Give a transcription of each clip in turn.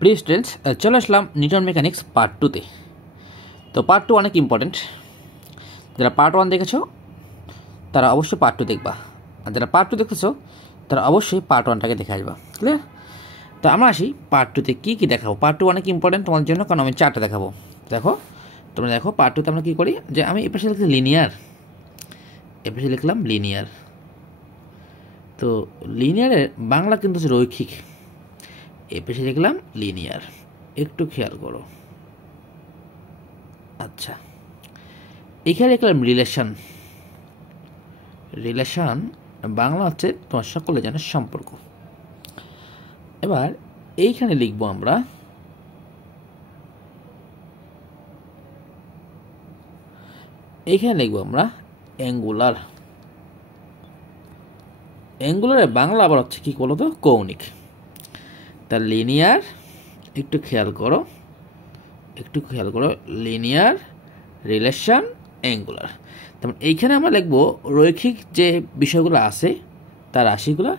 প্রিয় স্টুডেন্টস, চলে আসলাম Newton mechanics part 2তে। তো পার্ট 2 অনেক ইম্পর্টেন্ট। যারা পার্ট 1 দেখেছো তারা অবশ্যই পার্ট 2 দেখবা, আর যারা পার্ট 2 দেখতেছো তারা অবশ্যই পার্ট 1টাকে দেখে আসবা। ক্লিয়ার? তো আমরা আসি পার্ট 2তে কী কী দেখাবো। পার্ট 2 অনেক ইম্পর্টেন্ট তোমার জন্য, কারণ আমি 4টা দেখাবো। দেখো, তোমরা দেখো পার্ট 2তে আমরা কী করি, যে আমি এ পাশে লিখলাম লিনিয়ার, এ পাশে লিখলাম লিনিয়ার। তো লিনিয়ারের বাংলা কিন্তু হচ্ছে রৈখিক, এ পেশে লিখলাম লিনিয়ার। একটু খেয়াল করো। আচ্ছা, এখানে লিখলাম রিলেশন। রিলেশন বাংলা হচ্ছে তোমার সকলে জানে সম্পর্ক। এবার এইখানে লিখবো আমরা অ্যাঙ্গুলার। অ্যাঙ্গুলারের বাংলা আবার হচ্ছে কি বলো তো, কৌণিক। তার লিনিয়ার, একটু খেয়াল করো লিনিয়ার, রিলেশন, অ্যাঙ্গুলার। তেমন এইখানে আমরা লিখবো রৈখিক যে বিষয়গুলো আছে তার রাশিগুলো,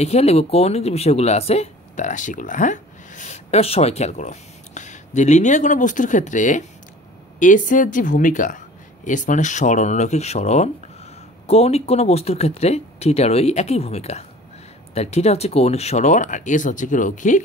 এইখানে লিখবো কৌণিক যে বিষয়গুলো আছে তার রাশিগুলো। হ্যাঁ, এবার সবাই খেয়াল করো যে লিনিয়ার কোনো বস্তুর ক্ষেত্রে এস এর যে ভূমিকা, এস মানে সরণ, রৈখিক সরণ। কৌণিক কোনো বস্তুর ক্ষেত্রে থিটারই একই ভূমিকা। তাই থিটা হচ্ছে কৌণিক সরণ আর এস হচ্ছে কি রৈখিক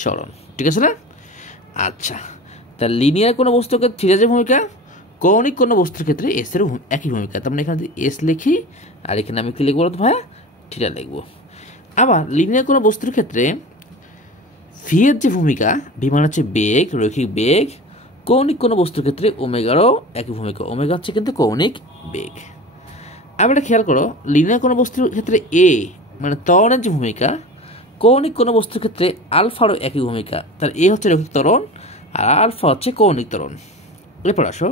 সরণ। ঠিক আছে না? আচ্ছা, তার লিনিয়ার কোনো বস্তুর ক্ষেত্রে থিটা যে ভূমিকা, কৌণিক কোনো বস্তুর ক্ষেত্রে এস এর একই ভূমিকা। তার মানে এখানে এস লিখি আর এখানে আমি কি লিখবো ভাইয়া, থিটা লিখবো। আবার লিনিয়ার কোনো বস্তুর ক্ষেত্রে ভি এর যে ভূমিকা, ভি মানে হচ্ছে বেগ, রৈখিক বেগ। কৌণিক কোনো বস্তুর ক্ষেত্রে ওমেগারও একই ভূমিকা, ওমেগা হচ্ছে কিন্তু কৌণিক বেগ। আবার এটা খেয়াল করো, লিনিয়ার কোনো বস্তুর ক্ষেত্রে এ মানে ত্বরণের যে ভূমিকা, কৌণিক কোনো বস্তুর ক্ষেত্রে আলফারও একই ভূমিকা। তার এ হচ্ছে রৈখিক ত্বরণ আর আলফা হচ্ছে কৌণিক ত্বরণ। এরপর আসো,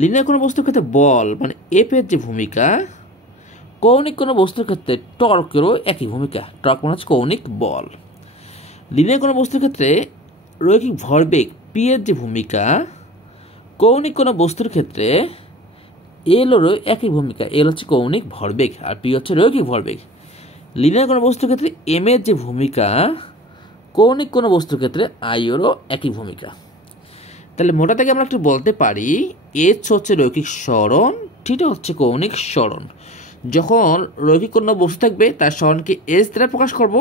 লিনিয়ার কোনো বস্তুর ক্ষেত্রে বল মানে এফ এর যে ভূমিকা, কৌণিক কোনো বস্তুর ক্ষেত্রে টর্কেরও একই ভূমিকা, টর্ক মানে হচ্ছে কৌণিক বল। লিনিয়ার কোনো বস্তুর ক্ষেত্রে রৈখিক ভরবেগ পি এর যে ভূমিকা, কৌণিক কোনো বস্তুর ক্ষেত্রে এলেরও একই ভূমিকা, এল হচ্ছে কৌণিক ভরবেগ আর পি হচ্ছে রৈখিক ভরবেগ। লিনিয়ার কোনো বস্তুর ক্ষেত্রে এম এর যে ভূমিকা, কৌণিক কোনো বস্তুর ক্ষেত্রে আই এরও একই ভূমিকা। তাহলে মোটা থেকে আমরা একটু বলতে পারি, এস হচ্ছে রৈখিক সরণ, থিটা হচ্ছে কৌণিক সরণ। যখন রৈখিক কোনো বস্তু থাকবে তার সরণকে এস দ্বারা প্রকাশ করব,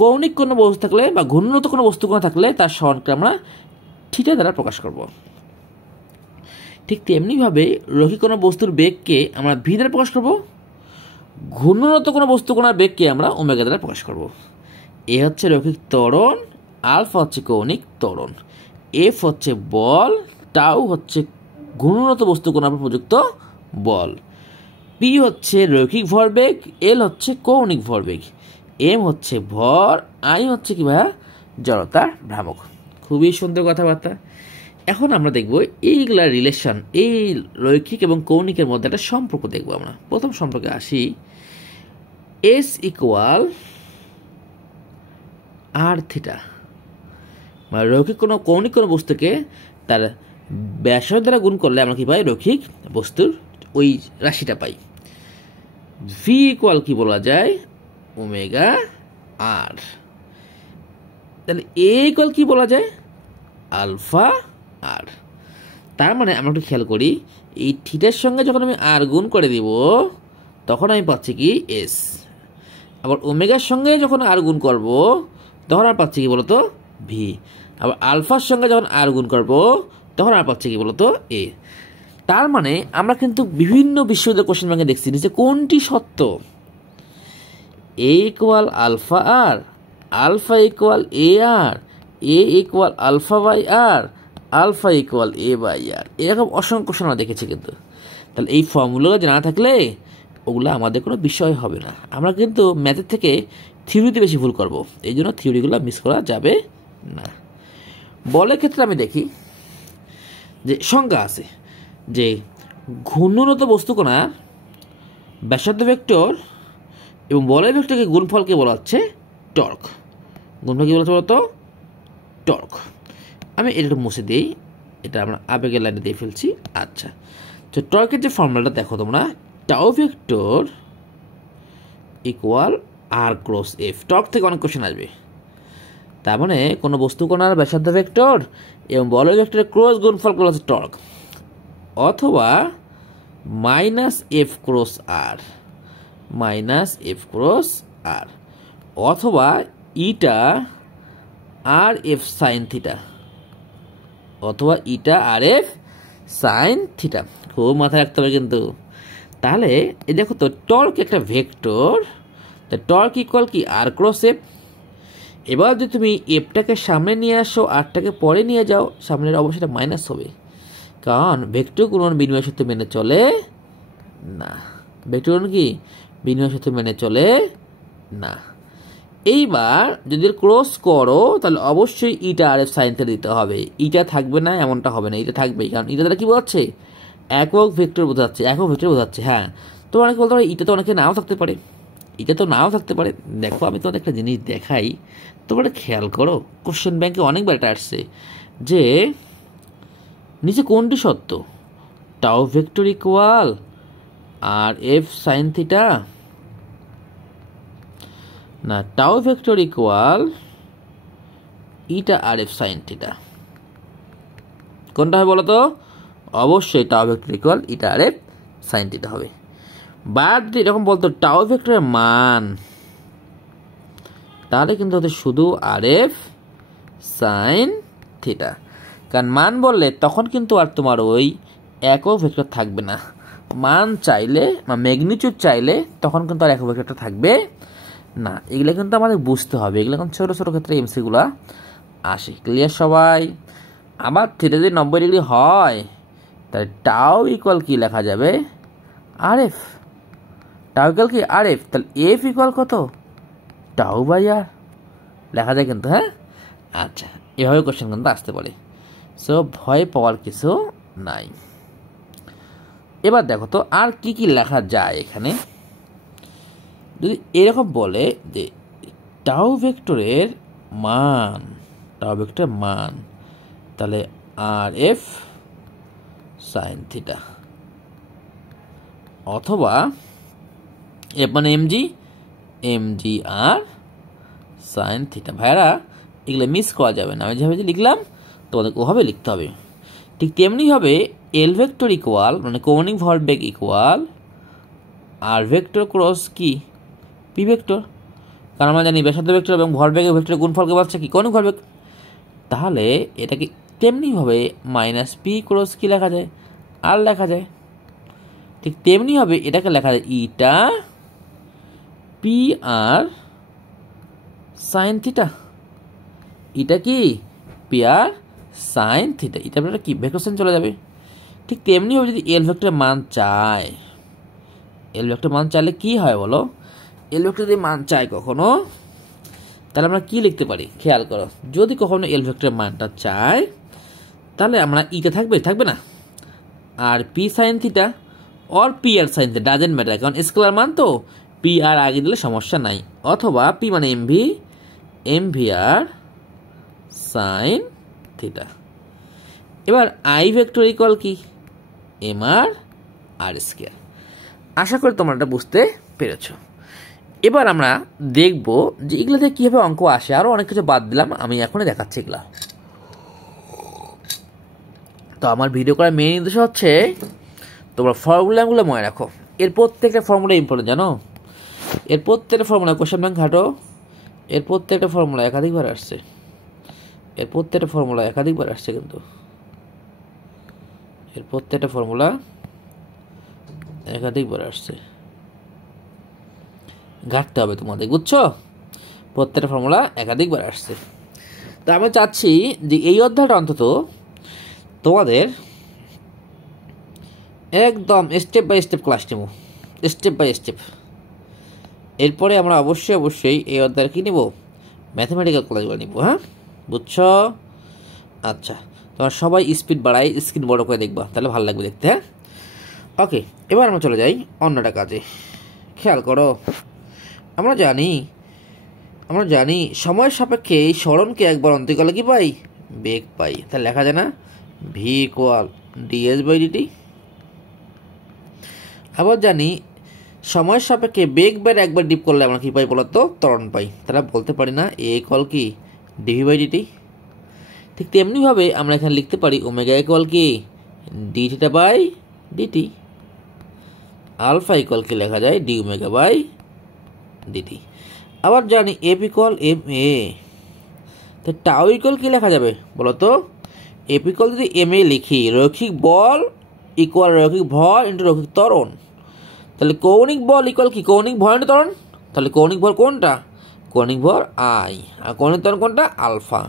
কৌণিক কোনো বস্তু থাকলে বা ঘূর্ণনত কোনো বস্তু কোনো থাকলে তার সরণকে আমরা থিটা দ্বারা প্রকাশ করব। ঠিক তেমনিভাবে রৈখিক কোনো বস্তুর বেগকে আমরা ভি দ্বারা প্রকাশ করব, ঘূর্ণনত কোনো বস্তু কোনো বেগকে আমরা ওমেগা দ্বারা প্রকাশ করব। এ হচ্ছে রৈখিক ত্বরণ, আলফা হচ্ছে কৌণিক ত্বরণ, এফ হচ্ছে বল, টাউ হচ্ছে ঘূর্ণনত বস্তু কোনো প্রযুক্ত বল, পি হচ্ছে রৈখিক ভরবেগ, এল হচ্ছে কৌণিক ভরবেগ, এম হচ্ছে ভর, আই হচ্ছে কি ভাইয়া জড়তার ভ্রামক। খুবই সুন্দর কথাবার্তা। এখন আমরা দেখব এইগুলা রিলেশন, এই রৈখিক এবং কৌণিকের মধ্যে একটা সম্পর্ক দেখব আমরা। প্রথম সম্পর্কে আসি, এস ইকুয়াল আর থিটা। মানে রৈখিক কোনো কৌণিক কোনো বস্তুকে তার ব্যাসার্ধ দ্বারা গুণ করলে আমরা কি পাই, রৈখিক বস্তুর ওই রাশিটা পাই। ভি ইকুয়াল কি বলা যায়, ওমেগা আর। তাহলে এ ইকুয়াল কি বলা যায়, আলফা আর। তার মানে আমরা একটু খেয়াল করি, এই থিটার সঙ্গে যখন আমি আর গুণ করে দিব তখন আমি পাচ্ছি কি এস। আবার ওমেগার সঙ্গে যখন আর গুণ করব তখন আর পাচ্ছি কি বলতো ভি। আবার আলফার সঙ্গে যখন আর গুণ করব তখন আর পাচ্ছি কি বলতো এ। তার মানে আমরা কিন্তু বিভিন্ন বিশ্ববিদ্যালয় কোশ্চেন ব্যাংকে দেখছি যে কোনটি সত্য, A equal alpha R, alpha equal A R, A equal alpha by R, alpha equal A by R. এরকম অসংখ্য কোশ্চেন আমরা দেখেছি কিন্তু। তাহলে এই ফর্মুলাগুলো জানা থাকলে ওগুলো আমাদের কোনো বিষয় হবে না। আমরা কিন্তু ম্যাথের থেকে থিওরিতে বেশি ভুল করব, এই জন্য থিওরিগুলো মিস করা যাবে না। বলের ক্ষেত্রে আমি দেখি যে সংজ্ঞা আছে যে ঘূর্ণনত বস্তুকণার ব্যাসার্ধ ভেক্টর এবং বলের ভেক্টরকে গুণফলকে বলা হচ্ছে টর্ক। গুণফল কি বলতে বলতো টর্ক। আমি এটা মুছে দিই, এটা আমরা আবেগের লাইনে দিয়ে ফেলছি। আচ্ছা, তো টর্কের যে ফর্মুলাটা দেখো তোমরা, টাউ ভেক্টর ইকুয়াল আর ক্রস এফ। টর্ক থেকে অনেক কোশ্চেন আসবে। তার মানে কোনো বস্তু কণার ব্যাসার্ধ ভেক্টর এবং বলয় ভেক্টরের ক্রস গুণফল করলে হচ্ছে টর্ক, অথবা মাইনাস এফ ক্রস আর, মাইনাস এফ ক্রস আর, অথবা ইটা আর এফ সাইন থিটা, অথবা ইটা আর এফ সাইন থিটা। খুব মাথায় রাখতে হবে কিন্তু। তাহলে এই দেখো তো, টর্ক একটা ভেক্টর, তা টর্ক ইকুয়াল কি আর ক্রস এফ। এবার যদি তুমি এফটাকে সামনে নিয়ে আসো, আরটাকে পরে নিয়ে যাও, সামনের অবশ্যই মাইনাস হবে, কারণ ভেক্টর গুণন বিনিময় সূত্র মেনে চলে না। ভেক্টর গুণন কি বিনিময় সূত্র মেনে চলে না। এইবার যদি ক্রস করো তাহলে অবশ্যই ইটা আর এফ সাইন থিটা দিতে হবে। ইটা থাকবে না এমনটা হবে না, ইটা থাকবেই, কারণ ইটা দ্বারা কি বোঝাচ্ছে, একক ভেক্টর বোঝাচ্ছে, একক ভেক্টর বোঝাচ্ছে। হ্যাঁ, তো অনেকে বলতে পারে ইটা তো অনেকে নাও থাকতে পারে, এটা তো নাও থাকতে পারে। দেখো আমি তোমাদের একটা জিনিস দেখাই, তোমরা খেয়াল করো, কোশ্চেন ব্যাংকে অনেকবার এটা আসছে যে নিচে কোনটি সত্য, টাও ভেক্টর ইকুয়াল আর এফ সাইন থিটা, না টাও ভেক্টর ইকুয়াল ইটা আর এফ সাইন থিটা। কোনটা হবে বলো তো? অবশ্যই টাও ভেক্টর ইকুয়াল ইটা আর এফ সাইন থিটা হবে। বা যদি এরকম বলতো টাও ভেক্টরের মান, তাহলে কিন্তু হচ্ছে শুধু আর এফ সাইন থিটা, কারণ মান বললে তখন কিন্তু আর তোমার ওই একক ভেক্টর থাকবে না। মান চাইলে বা ম্যাগনিটিউড চাইলে তখন কিন্তু আর একক ভেক্টরটা থাকবে না। এগুলো কিন্তু আমাদের বুঝতে হবে, এগুলো এখন ছোটো ছোটো ক্ষেত্রে এমসিগুলা আসে। ক্লিয়ার সবাই? আবার থিটা যদি 90 ডিগ্রি হয় তাহলে টাও ইকুয়াল কি লেখা যাবে, আর এফ। টাও ইকুয়াল কি আর এফ, তাহলে এফ ইকুয়াল কত, টাও বাই আর লেখা যায় কিন্তু। হ্যাঁ, আচ্ছা, এভাবে কোশ্চেন কিন্তু আসতে পারে, সো ভয় পাওয়ার কিছু নাই। এবার দেখো তো আর কি কি লেখা যায় এখানে। যদি এরকম বলে যে টাও ভেক্টরের মান, টাও ভেক্টরের মান, তাহলে আর এফ সাইন থিটা, অথবা এফ মানে এমজি, এমজি আর সাইন থিটা। ভাইরা এগুলো মিস করা যাবে না, আমি যেভাবে লিখলাম তোমাদের ওভাবে লিখতে হবে। ঠিক তেমনি হবে এল ভেক্টর ইকুয়াল, মানে কৌণিক ভরবেগ ইকুয়াল আর ভেক্টর ক্রস কি পি ভেক্টর, কারণ আমরা জানি ব্যাসার্ধ ভেক্টর এবং ভরবেগের ভেক্টরের গুণফলকে বলছে কি কৌণিক ভরবেগ। তাহলে এটাকে তেমনিভাবে মাইনাস পি ক্রস কি লেখা যায়, আর লেখা যায়। ঠিক তেমনি হবে এটাকে লেখা যায় ইটা পি আর সাইন থিটা। এটা কি পি আর সাইন থিটা, এটা আপনারা কি ভেক্টর সাইন চলে যাবে। ঠিক তেমনি হবে যদি এল ভেক্টরের মান চায়, এল ভেক্টর মান চাইলে কি হয় বলো, এল ভেক্টর যদি মান চায় কখনো, তাহলে আমরা কি লিখতে পারি খেয়াল করো। যদি কখনো এল ভেক্টরের মানটা চায় তাহলে আমরা ইটা থাকবে, থাকবে না, R P sine theta or P R sine theta, doesn't matter, কারণ স্কেলার মান তো, পি আর আগে দিলে সমস্যা নাই। অথবা পি মানে এমভি, এমভি আর সাইন থিটা। এবার আই ভেক্টর ইকুয়াল কি এম আর আর স্কয়ার। আশা করি তোমরা এটা বুঝতে পেরেছ। এবার আমরা দেখব যে এগুলোতে কীভাবে অঙ্ক আসে। আরও অনেক কিছু বাদ দিলাম, আমি এখনই দেখাচ্ছি এগুলা। তো আমার ভিডিও করার মেইন উদ্দেশ্য হচ্ছে তোমরা ফর্মুলাগুলো মনে রাখো। এর প্রত্যেকটা ফর্মুলা ইম্পর্টেন্ট, জানো? এর প্রত্যেকটা ফর্মুলা কোশ্চেন ব্যাংক ঘাটো, এর প্রত্যেকটা ফর্মুলা একাধিকবার আসছে, এর প্রত্যেকটা ফর্মুলা একাধিকবার আসছে, কিন্তু এর প্রত্যেকটা ফর্মুলা একাধিকবার আসছে, ঘাটতে হবে তোমাদের, বুঝছো? প্রত্যেকটা ফর্মুলা একাধিকবার আসছে। তো আমি চাচ্ছি যে এই অধ্যায়টা অন্তত তোমাদের একদম স্টেপ বাই স্টেপ ক্লাস নেব, স্টেপ বাই স্টেপ। এরপরে আমরা অবশ্যই এই অধ্যায় কি নেব, ম্যাথমেটিক্যাল ক্লাসগুলো নিব। হ্যাঁ, বুঝছো? আচ্ছা, তোমার সবাই স্পিড বাড়াই, স্ক্রিন বড় করে দেখবা, তাহলে ভালো লাগবে দেখতে। হ্যাঁ, ওকে, এবার আমরা চলে যাই অন্যটা কাজে। খেয়াল করো, আমরা জানি সময়ের সাপেক্ষে এই সরণকে একবার অন্তর্কালে কি পাই, বেগ পাই। তাহলে লেখা যায় না v equal ds by dt. আবার জানি সময়ের সাপেক্ষে বেগ বের একবার ডিপ করলে আমরা কি পাই বলতো, ত্বরণ পাই। তাহলে বলতে পারি না এ ইকুয়াল কি ডিভি বাই ডিটি। ঠিক তেমনিভাবে আমরা এখানে লিখতে পারি ওমেগা ইকুয়াল কি d theta by dt, alpha equal কি লেখা যায় ডি ওমেগা বাই ডিটি। আবার জানি এফ ইকুয়াল এম এ, তো টাউ ইকুয়াল কি লেখা যাবে বলো তো? এফ ইকুয়াল যদি এম এ লিখি, রৈখিক বল ইকুয়াল রৈখিক ভর ইন্টু রৈখিক ত্বরণ, তাহলে কৌণিক বল ইকুয়াল কি কৌণিক ভর ইন্টু ত্বরণ। তাহলে কৌণিক ভর কোনটা? কৌণিক ভর আই, আর কৌণিক ত্বরণ কোনটা? আলফা।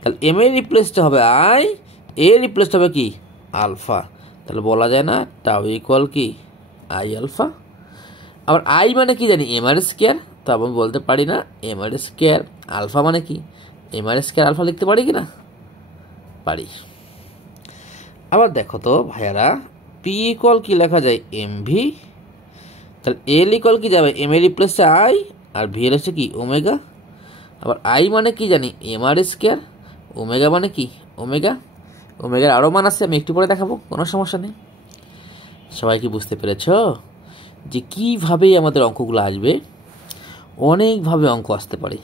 তাহলে এম এ রিপ্লেসড হবে আই, এ রিপ্লেসড হবে কি আলফা। তাহলে বলা যায় না টাউ ইকুয়াল কি আই আলফা। আবার আই মানে কি জানি এম আর স্কোয়ার, তো আমি বলতে পারি না এম আর স্কোয়ার আলফা মানে কি এম আর স্কোয়ার আলফা লিখতে পারি কি না? পারি। আবার দেখো তো ভাইয়ারা, পি ইকুয়াল কি লেখা যায় এম ভি, তাহলে এল ইকুয়াল কি যাবে এম এর রিপ্লেসে আই, আর ভি এর হচ্ছে কি ওমেগা। আবার আই মানে কি জানি এম আর স্কোয়ার, ওমেগা মানে কি ওমেগা। ওমেগার আরও মান আছে, আমি একটু পরে দেখাবো, কোনো সমস্যা নেই। সবাই কি বুঝতে পেরেছ যে কীভাবে আমাদের অঙ্কগুলো আসবে? অনেকভাবে অঙ্ক আসতে পারে।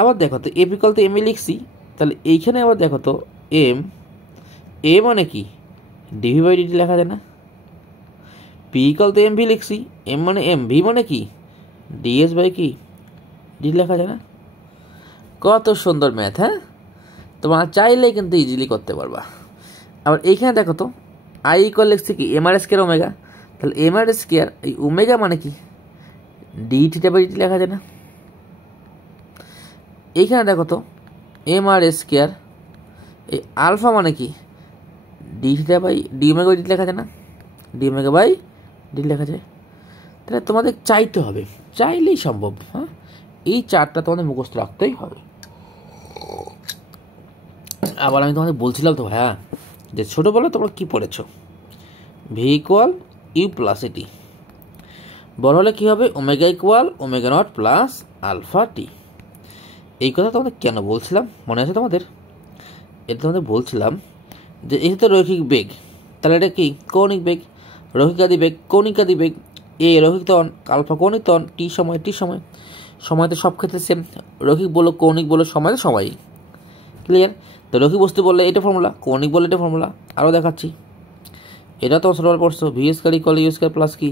আবার দেখো তো এফ ইকুয়াল তো এম এ লিখছি, তাহলে এইখানে আবার দেখো তো এম, এ মানে কি ডিভি বাই ডিটি লেখা যায় না? পি ইকুয়াল তো এম ভি লিখছি, এম মানে এম, ভি মানে কি ডিএস বাই কি ডি লেখা যায় না? কত সুন্দর ম্যাথ, হ্যাঁ? তোমরা চাইলেই কিন্তু ইজিলি করতে পারবা। আবার এইখানে দেখো তো আই ইকুয়াল লিখছি কি এম আর স্কোয়ার ওমেগা, তাহলে এম আর স্কোয়ার এই ওমেগা মানে কি ডি থিটা বাই ডিটি লেখা যায় না? এইখানে দেখো তো এম আর স্কোয়ার এই আলফা মানে কি d theta by d omega by d লেখা যায় না? ডি ওমেগা বাই ডি লেখা যায়। তাহলে তোমাদের চাইতে হবে, চাইলেই সম্ভব। হ্যাঁ, এই চারটা তোমাদের মুখস্থ রাখতেই হবে। আবার আমি তোমাদের বলছিলাম তো ভাইয়া যে ছোটোবেলায় তোমরা কী পড়েছো, ভি ইকুয়াল ইউ প্লাস এটি, বড় হলে কী হবে omega equal omega not plus alpha t. এই কথা তোমাদের কেন বলছিলাম মনে আছে তোমাদের? এটা তোমাদের বলছিলাম যে এই তো রৈখিক বেগ, তাহলে এটা কি কৌণিক বেগ, রৈখিক আদি বেগ কৌণিক আদি বেগ, এ রৈখিক ত্বরণ আলফা কৌণিক ত্বরণ, টি সময় সময় তো সব ক্ষেত্রে সেম, রৈখিক বলো কৌণিক বলো সময় তো সবাই ক্লিয়ার। তো রৈখিক বস্তু বললে এটা ফর্মুলা, কৌণিক বললে এটা ফর্মুলা। আরও দেখাচ্ছি, এটা তো ছোটোবেলা পড়ছো, v square equal u square plus কি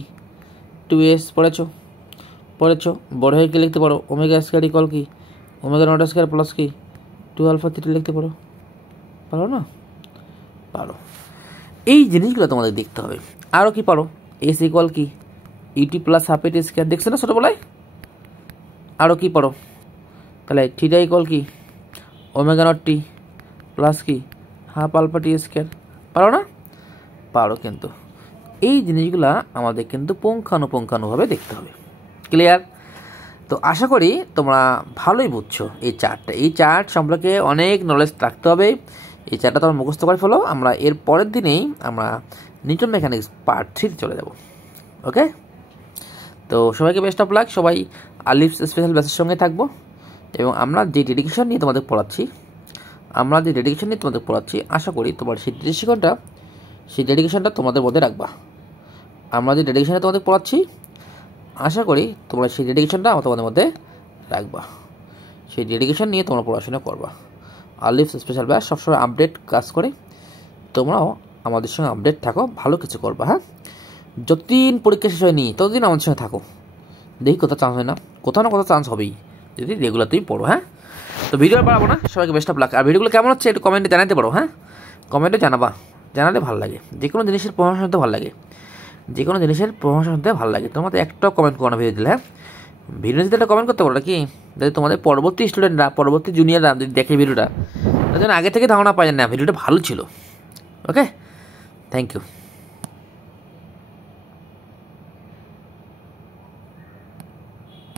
2s পড়েছো। বড় হয়ে কি লিখতে পারো ওমেগা স্কোয়ার ইকুয়াল কি ওমেগা নট স্কোয়ার প্লাস কি 2 আলফা থিটা লিখতে পারো না? পারো। এই জিনিসগুলো তোমাদের দেখতে হবে। আরও কি পারো এস ইকুয়াল কি ইউটি প্লাস হাফ এটি স্কোয়ার, দেখছো না ছোটোবেলায়? আরও কি পারো তাহলে থিটা ইকুয়াল কি ওমেগা নট টি প্লাস কি হাফ আলফা টি স্কোয়ার, পারো না? পারো। কিন্তু এই জিনিসগুলা আমাদের কিন্তু পুঙ্খানুপুঙ্খানুভাবে দেখতে হবে। ক্লিয়ার? তো আশা করি তোমরা ভালোই বুঝছো এই চার্টটা। এই চার্ট সম্পর্কে অনেক নলেজ রাখতে হবে। এই চার্টটা তোমরা মুখস্থ করে ফেলো। আমরা এর পরের দিনেই আমরা নিউটন মেকানিক্স পার্ট 3 চলে যাব। ওকে, তো সবাইকে বেস্ট অফ লাক। সবাই আলিফ স্পেশাল ব্যাচের সঙ্গে থাকবো এবং আমরা যে ডেডিকেশন নিয়ে তোমাদের পড়াচ্ছি আশা করি তোমার সেই ডেডিকেশনটা তোমাদের মধ্যে রাখবা। আমরা যে ডেডিকেশনে তোমাদের পড়াচ্ছি আশা করি তোমরা সেই ডেডিকেশনটা তোমাদের মধ্যে রাখবা। সেই ডেডিকেশন নিয়ে তোমরা পড়াশোনা করবা। আলিফ স্পেশাল ব্যাচ সবসময় আপডেট কাজ করে, তোমরাও আমাদের সঙ্গে আপডেট থাকো, ভালো কিছু করবা। হ্যাঁ, যতদিন পরীক্ষা শেষ হয়নি ততদিন আমাদের সঙ্গে থাকো, দেখি কোথাও চান্স হয় না, কোথাও না কোথাও চান্স হবেই যদি রেগুলার তুমি পড়ো। হ্যাঁ, তো ভিডিও বাড়াবো না, সবাইকে বেস্ট অফ লাক। আর ভিডিওগুলো কেমন হচ্ছে একটু কমেন্টে জানাতে পারো। হ্যাঁ, কমেন্টে জানালে ভালো লাগে। যে কোনো জিনিসের প্রশংসা শুনতে ভালো লাগে, তোমাদের একটা কমেন্ট করো না ভিডিও দিলে। হ্যাঁ, ভিডিও যদি একটা কমেন্ট করতে পারো কি, যদি তোমাদের পরবর্তী স্টুডেন্টরা পরবর্তী জুনিয়ররা যদি দেখে ভিডিওটা, তার জন্য আগে থেকে ধারণা পায় না ভিডিওটা ভালো ছিল। ওকে, থ্যাংক ইউ।